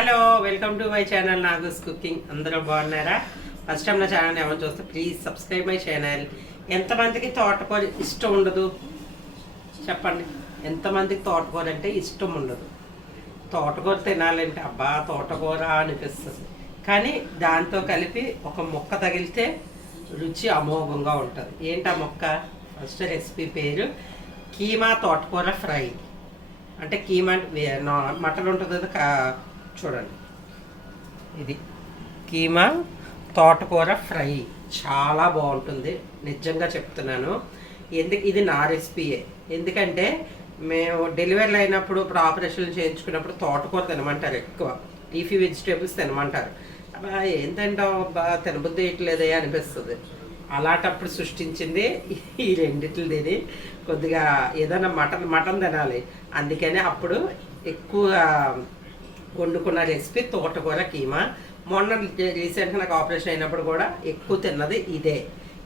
Hello welcome to my channel Nagu's cooking అందరూ బాగున్నారా? First time నా ఛానల్ ఏమైనా చూస్తే ప్లీజ్ సబ్స్క్రైబ్ మై ఛానల్ ఎంతమందికి తోటకూర ఇష్టం ఉండదు? చెప్పండి. ఎంతమందికి తోటకూర అంటే ఇష్టం ఉండదు? తోటకూర తినాలంటే అబ్బా తోటకూర అనిపిస్తుంది. కానీ దాంతో కలిపి ఒక మొక్క తగిలితే రుచి అమోఘంగా ఉంటుంది. ఏంటి ఆ మొక్క? ఫస్ట్ రెసిపీ పేరు కీమా తోటకూర ఫ్రై. అంటే కీమా మటన్ ఉంటుంది కదా చూడండి. ఇది కీమా తోటకూర ఫ్రై. చాలా బాగుంటుంది. నిజంగా చెప్తున్నాను. ఎందుకు ఇది నా రెసిపీయే. ఎందుకంటే మేము డెలివరీ అయినప్పుడు ఇప్పుడు ఆపరేషన్లు చేయించుకున్నప్పుడు తోటకూర తినమంటారు ఎక్కువ. లీఫీ వెజిటేబుల్స్ తినమంటారు. ఏం తింటాం అబ్బా? తినబుద్ధి వేయట్లేదే అనిపిస్తుంది. అలాంటప్పుడు సృష్టించింది ఈ రెండిట్లు తిని కొద్దిగా ఏదైనా మటన్ మటన్ తినాలి. అందుకనే అప్పుడు ఎక్కువ వండుకున్న రెసిపీ తోటకూర కీమా. మొన్న రీసెంట్గా నాకు ఆపరేషన్ అయినప్పుడు కూడా ఎక్కువ తిన్నది ఇదే.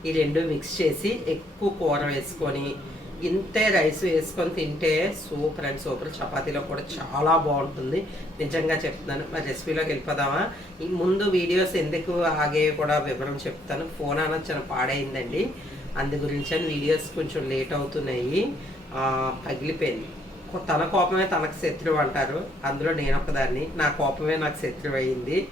ఈ రెండు మిక్స్ చేసి ఎక్కువ కూర వేసుకొని ఇంతే రైస్ వేసుకొని తింటే సూపర్ అండ్ సూపర్. చపాతీలో కూడా చాలా బాగుంటుంది. నిజంగా చెప్తున్నాను. మరి రెసిపీలోకి వెళ్ళిపోదామా? ఈ ముందు వీడియోస్ ఎందుకు ఆగే కూడా వివరం చెప్తాను. ఫోన్ అనేది పాడైందండి. అందు గురించి వీడియోస్ కొంచెం లేట్ అవుతున్నాయి. పగిలిపోయింది. తన కోపమే తనకు శత్రువు అంటారు. అందులో నేను ఒకదాన్ని నా కోపమే నాకు శత్రువు అయింది.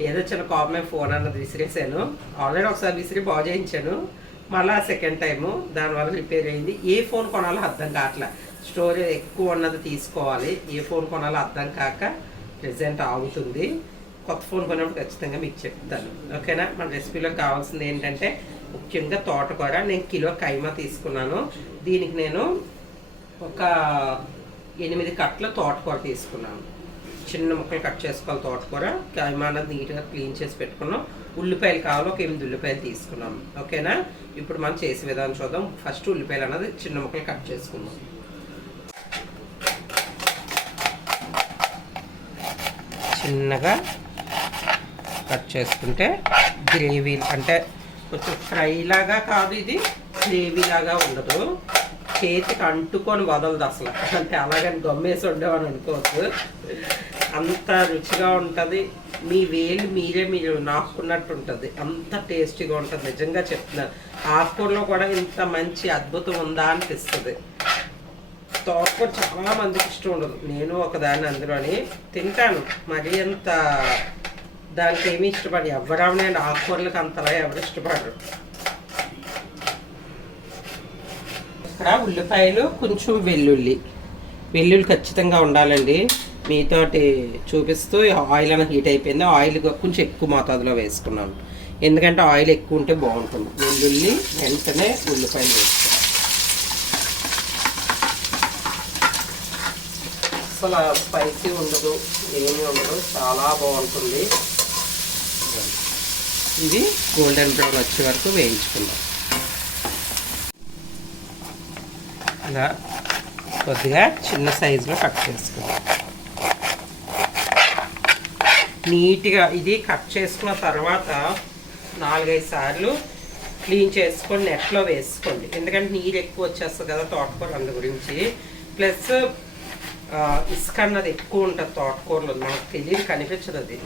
ఏదో చిన్న కోపమే ఫోన్ అన్నది విసిరేసాను ఆల్రెడీ ఒకసారి విసిరి బాగు చేయించాను. మళ్ళీ సెకండ్ టైము దానివల్ల రిపేర్ అయింది. ఏ ఫోన్ కొనాలో అర్థం కావట్లే. స్టోరేజ్ ఎక్కువ ఉన్నది తీసుకోవాలి. ఏ ఫోన్ కొనాలో అర్థం కాక ప్రజెంట్ ఆగుతుంది. కొత్త ఫోన్ కొన్నప్పుడు ఖచ్చితంగా మీకు చెప్తాను. ఓకేనా మన రెసిపీలో కావాల్సింది ఏంటంటే ముఖ్యంగా తోటకూర. నేను కిలో కైమా తీసుకున్నాను. దీనికి నేను ఒక ఎనిమిది కట్టల తోటకూర తీసుకున్నాను. చిన్న ముక్కలు కట్ చేసుకోవాలి తోటకూర. కైమా నీట్గా క్లీన్ చేసి పెట్టుకున్నాం. ఉల్లిపాయలు కావాలి ఒక ఎనిమిది ఉల్లిపాయలు తీసుకున్నాం. ఓకేనా? ఇప్పుడు మనం చేసే విధానం చూద్దాం. ఫస్ట్ ఉల్లిపాయలు అన్నది చిన్న ముక్కలు కట్ చేసుకుందాం. చిన్నగా కట్ చేసుకుంటే గ్రేవీ అంటే కొంచెం ఫ్రై లాగా కాదు ఇది. గ్రేవీ లాగా ఉండదు. చేతికి అంటుకొని వదలదు అసలు. అంటే అలాగని గమ్మేసి ఉండేవాని అనుకోవద్దు. అంత రుచిగా ఉంటుంది. మీ వేలు మీరే మీరు నాకున్నట్టు ఉంటుంది అంత టేస్టీగా ఉంటుంది. నిజంగా చెప్తున్నాను ఆకుకూరలో కూడా ఇంత మంచి అద్భుతం ఉందా అనిపిస్తుంది. తోటకూర చాలా మందికి ఇష్టం ఉండదు. నేను ఒకదాన్ని అందులోని తింటాను. మరీ అంత దానికి ఏమి ఇష్టపడి ఎవరన్నా ఆకుకూరలకు అంతలా ఎవరు ఇష్టపడరు. ఇక్కడ ఉల్లిపాయలు కొంచెం వెల్లుల్లి. వెల్లుల్లి ఖచ్చితంగా ఉండాలండి. మీతోటి చూపిస్తూ ఆయిల్ అని హీట్ అయిపోయింది. ఆయిల్ కొంచెం ఎక్కువ మోతాదులో వేసుకున్నాను. ఎందుకంటే ఆయిల్ ఎక్కువ ఉంటే బాగుంటుంది. వెల్లుల్లి వెంటనే ఉల్లిపాయలు వేసుకున్నాను అసలు స్పైసీ ఉండదు ఏమీ ఉండదు. చాలా బాగుంటుంది. ఇది గోల్డెన్ బ్రౌన్ వచ్చే వరకు వేయించుకుందాం. అలా కొద్దిగా చిన్న సైజులో కట్ చేసుకోవాలి నీట్గా ఇది కట్ చేసుకున్న తర్వాత నాలుగైదు సార్లు క్లీన్ చేసుకొని నెట్లో వేసుకోండి. ఎందుకంటే నీరు ఎక్కువ వచ్చేస్తుంది కదా తోటకూర అందు గురించి. ప్లస్ ఇసుక అన్నది ఎక్కువ ఉంటుంది తోటకూరలో. మనకు తెలియదు కనిపించదు అది.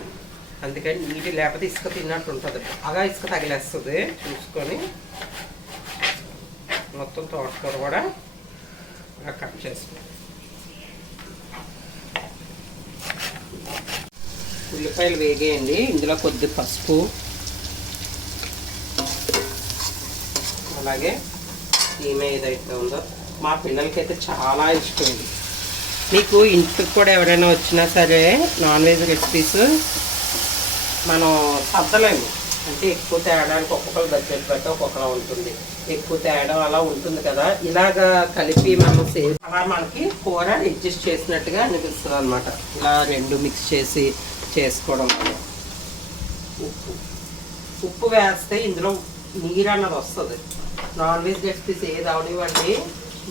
అందుకని నీటి లేకపోతే ఇసుక తిన్నట్టు ఉంటుంది. బాగా ఇసుక తగిలేస్తుంది చూసుకొని. మొత్తం తోటకూర కూడా ఇలా కట్ చేసుకోండి ఉల్లిపాయలు వేగేయండి. ఇందులో కొద్ది పసుపు. అలాగే ఈమె ఏదైతే ఉందో మా పిల్లలకైతే చాలా ఇష్టం మీకు ఇంటికి కూడా ఎవరైనా వచ్చినా సరే నాన్ వెజ్ రెసిపీస్ మనం సర్దలేము. అంటే ఎక్కువ తేడానికి ఒక్కొక్కరు బడ్జెట్ బట్టి ఒక్కొక్కలా ఉంటుంది. ఎక్కువ తేడం అలా ఉంటుంది కదా. ఇలాగా కలిపి మనం సేవ్ అలా మనకి కూర అడ్జస్ట్ చేసినట్టుగా అనిపిస్తుంది అనమాట ఇలా రెండు మిక్స్ చేసి చేసుకోవడం వల్ల. ఉప్పు. ఉప్పు వేస్తే ఇందులో నీరు అన్నది వస్తుంది. నాన్ వెజ్ రెసిపీస్ ఏది అవనివ్వండి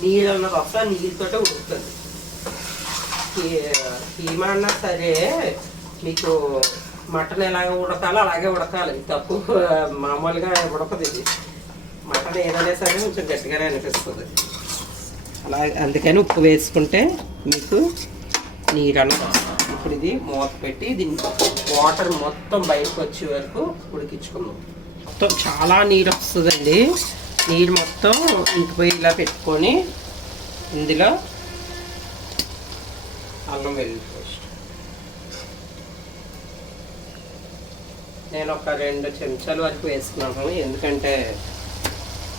నీరు అన్నది వస్తే నీరుతోటే ఉడుకుతుంది. కీమా అన్నా సరే మీకు మటన్ ఎలాగ ఉడకాలో అలాగే ఉడకాలి. తప్పు మామూలుగా ఉడకదు ఇది. మటన్ ఏదైనా సరే కొంచెం గట్టిగానే అనిపిస్తుంది. అలా అందుకని ఉప్పు వేసుకుంటే మీకు నీరు ఇప్పుడు ఇది మూత పెట్టి దీని వాటర్ మొత్తం బయటకు వచ్చే వరకు ఉడికించుకుందాం. మొత్తం చాలా నీరు వస్తుందండి. నీరు మొత్తం ఇంటిపోయి ఇలా పెట్టుకొని ఇందులో అల్లం వెల్లుల్లి నేను ఒక రెండు చెంచాల వరకు వేసుకున్నాను. ఎందుకంటే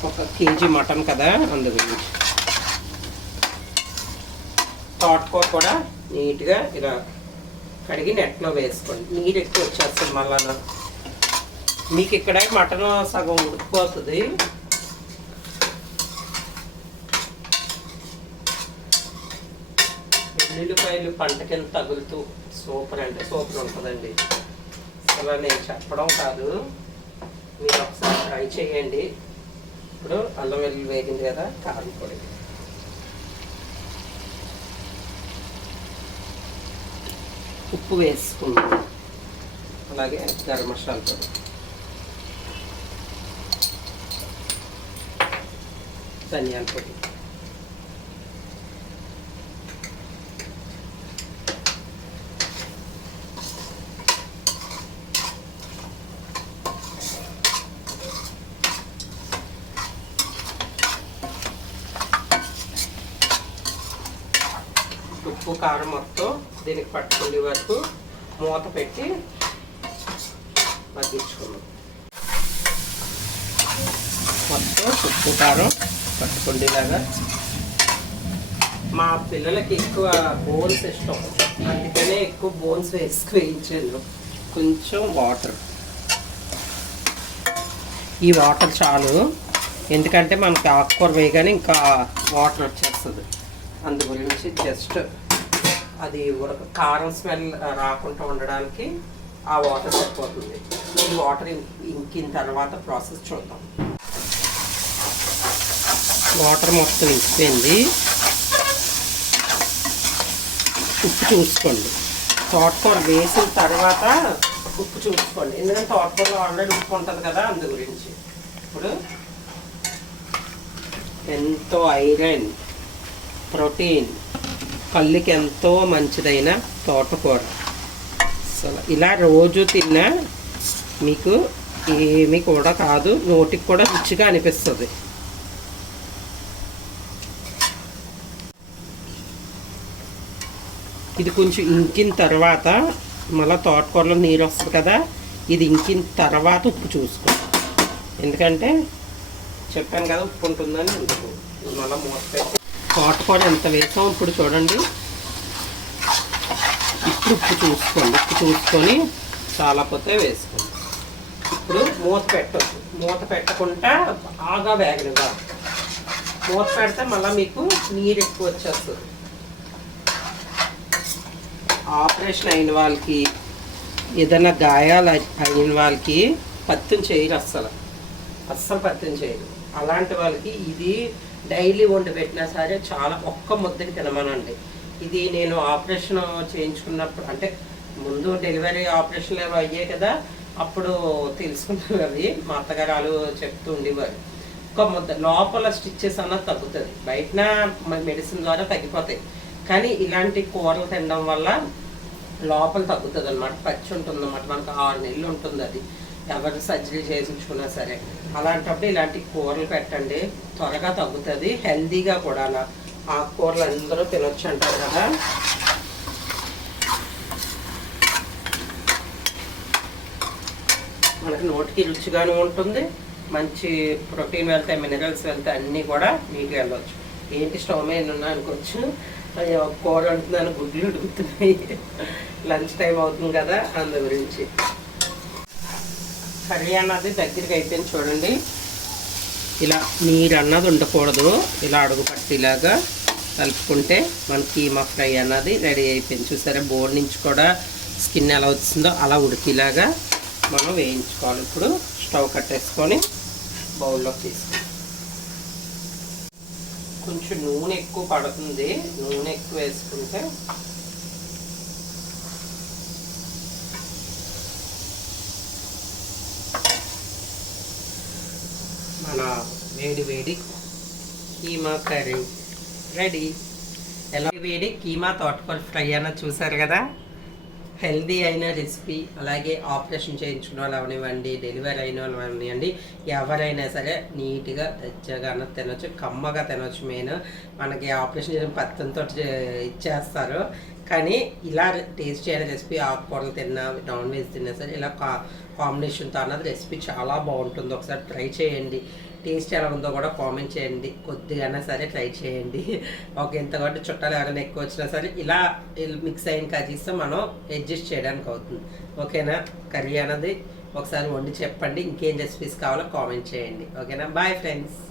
ఒక కేజీ మటన్ కదా అందు గురించి. తోటకూర కూడా నీట్గా ఇలా కడిగి నెట్లో వేసుకోండి. నీరు ఎక్కువ వచ్చేస్తుంది మళ్ళా మీకు ఇక్కడ మటన్ సగం ఉడికిపోతుంది. ఎల్లుల్లిపాయలు పంట కింద తగులుతూ సూపర్ అంటే సూపర్ ఉంటుందండి. ఇవాళ నేను చెప్పడం కాదు. మీరు ఒకసారి ట్రై చేయండి. ఇప్పుడు అల్లం వెల్లుల్లి వేగింది కదా కారం పొడి. ఉప్పు వేసుకున్నాం అలాగే గరం మసాలా పొడి. ధనియాల పొడి. ఉప్పు కారం మొత్తం దీనికి పట్టుకునే వరకు మూత పెట్టి మగ్గించుకున్నాం మొత్తం ఉప్పు కారం పట్టుకుండేలాగా. మా పిల్లలకి ఎక్కువ బోన్స్ ఇష్టం. అందుకనే ఎక్కువ బోన్స్ వేసుకు వేయించాను. కొంచెం వాటర్. ఈ వాటర్ చాలు. ఎందుకంటే మనకి ఆకుకూర వేయగానే ఇంకా వాటర్ వచ్చేస్తుంది. అందు గురించి జస్ట్ అది ఉడక కారం స్మెల్ రాకుండా ఉండడానికి ఆ వాటర్ సరిపోతుంది. ఈ వాటర్ ఇంకిన తర్వాత ప్రాసెస్ చూద్దాం. వాటర్ మొత్తం ఇంకిపోయింది. ఉప్పు చూసుకోండి. తోటకూర వేసిన తర్వాత ఉప్పు చూసుకోండి. ఎందుకంటే తోటకూరలో ఆల్రెడీ ఉప్పు ఉంటుంది కదా అందు గురించి. ఇప్పుడు ఎంతో ఐరన్ ప్రోటీన్ కళ్ళుకి ఎంతో మంచిదైన తోటకూర. అసలు ఇలా రోజు తిన్నా మీకు ఏమి కూడా కాదు నోటికి కూడా రుచిగా అనిపిస్తుంది. ఇది కొంచెం ఇంకిన తర్వాత మళ్ళీ తోటకూరలో నీరు వస్తుంది కదా ఇది ఇంకిన తర్వాత ఉప్పు చూసుకో. ఎందుకంటే చెప్పాను కదా ఉప్పు ఉంటుందని ఎందుకు? మళ్ళీ మూత తోటకూర ఎంత వేసాం ఇప్పుడు చూడండి. ఇప్పుడు ఉప్పు చూసుకోండి. ఉప్పు చూసుకొని చాలాపోతే వేసుకోండి. ఇప్పుడు మూత పెట్టొద్దు. మూత పెట్టకుండా బాగా వేగనివ్వ మూత పెడితే మళ్ళీ మీకు నీరు ఎక్కువ వచ్చేస్తుంది. ఆపరేషన్ అయిన వాళ్ళకి ఏదైనా గాయాలు అయిన వాళ్ళకి పత్యం చేయరు అస్సలు. అస్సలు పత్యం చేయరు. అలాంటి వాళ్ళకి ఇది డైలీ వండి పెట్టినా సరే చాలా ఒక్క ముద్దకి తినమనండి. ఇది నేను ఆపరేషన్ చేయించుకున్నప్పుడు అంటే ముందు డెలివరీ ఆపరేషన్లు ఏవో అయ్యాయి కదా అప్పుడు తెలుసుకున్నాను అవి. మా అత్తగారు వాళ్ళు చెప్తూ ఉండేవారు. ఒక ముద్ద లోపల స్టిచ్చెస్ అన్నది తగ్గుతుంది. బయటన మెడిసిన్ ద్వారా తగ్గిపోతాయి. కానీ ఇలాంటి కూరలు తినడం వల్ల లోపల తగ్గుతుంది అనమాట పచ్చి ఉంటుంది అనమాట మనకు ఆరు నెలలు ఉంటుంది అది ఎవరు సర్జరీ చేయించుకున్నా సరే. అలాంటప్పుడు ఇలాంటి కూరలు పెట్టండి. త్వరగా తగ్గుతుంది. హెల్తీగా కూడా ఆకుకూరలు అందరూ తినొచ్చు అంటారు కదా. మనకి నోటికి రుచిగాను ఉంటుంది. మంచి ప్రోటీన్ వెళ్తాయి మినరల్స్ వెళ్తాయి అన్నీ కూడా నీట్గా వెళ్ళవచ్చు ఏంటి స్టవ్ మీద ఉన్నా అనుకోవచ్చు? కూర అంటున్నాను గుడ్లు ఉడుకుతున్నాయి. లంచ్ టైం అవుతుంది కదా అందు గురించి. కర్రీ అన్నది దగ్గరికి అయిపోయింది చూడండి. ఇలా నీరు అన్నది ఉండకూడదు. ఇలా అడుగు పట్టిలాగా కలుపుకుంటే మన కీమా ఫ్రై అన్నది రెడీ అయిపోయింది. చూసారా బోర్ నుంచి కూడా స్కిన్ ఎలా వచ్చిందో అలా ఉడికిలాగా మనం వేయించుకోవాలి. ఇప్పుడు స్టవ్ కట్టేసుకొని బౌల్లో తీసుకుంటాం కొంచెం నూనె ఎక్కువ పడుతుంది. నూనె ఎక్కువ వేసుకుంటే మన వేడి వేడి కీమా కర్రీ. రెడీ? ఎలా? వేడి కీమా తోటకూర ఫ్రై అన్న చూసారు కదా? హెల్దీ అయిన రెసిపీ. అలాగే ఆపరేషన్ చేయించుకున్న వాళ్ళు అవనివ్వండి డెలివరీ అయిన వాళ్ళు అవనివ్వండి. ఎవరైనా సరే నీట్గా తెచ్చగా తినొచ్చు కమ్మగా తినొచ్చు మెయిన్. మనకి ఆపరేషన్ చేసిన పత్తంతో ఇచ్చేస్తారు కానీ ఇలా టేస్ట్ చేయని రెసిపీ ఆకుకూరలు తిన్నా నాన్ వెజ్ తిన్నా సరే ఇలా కా కాంబినేషన్తో అన్నది రెసిపీ చాలా బాగుంటుంది. ఒకసారి ట్రై చేయండి. టేస్ట్ ఎలా ఉందో కూడా కామెంట్ చేయండి. కొద్దిగా సరే ట్రై చేయండి. ఒక ఎంత చుట్టాలు ఎవరైనా ఎక్కువ వచ్చినా సరే ఇలా మిక్స్ అయిన కర్రీస్ మనం అడ్జస్ట్ చేయడానికి అవుతుంది. ఓకేనా? కర్రీ అన్నది ఒకసారి వండి చెప్పండి. ఇంకేం రెసిపీస్ కావాలో కామెంట్ చేయండి. ఓకేనా? Bye friends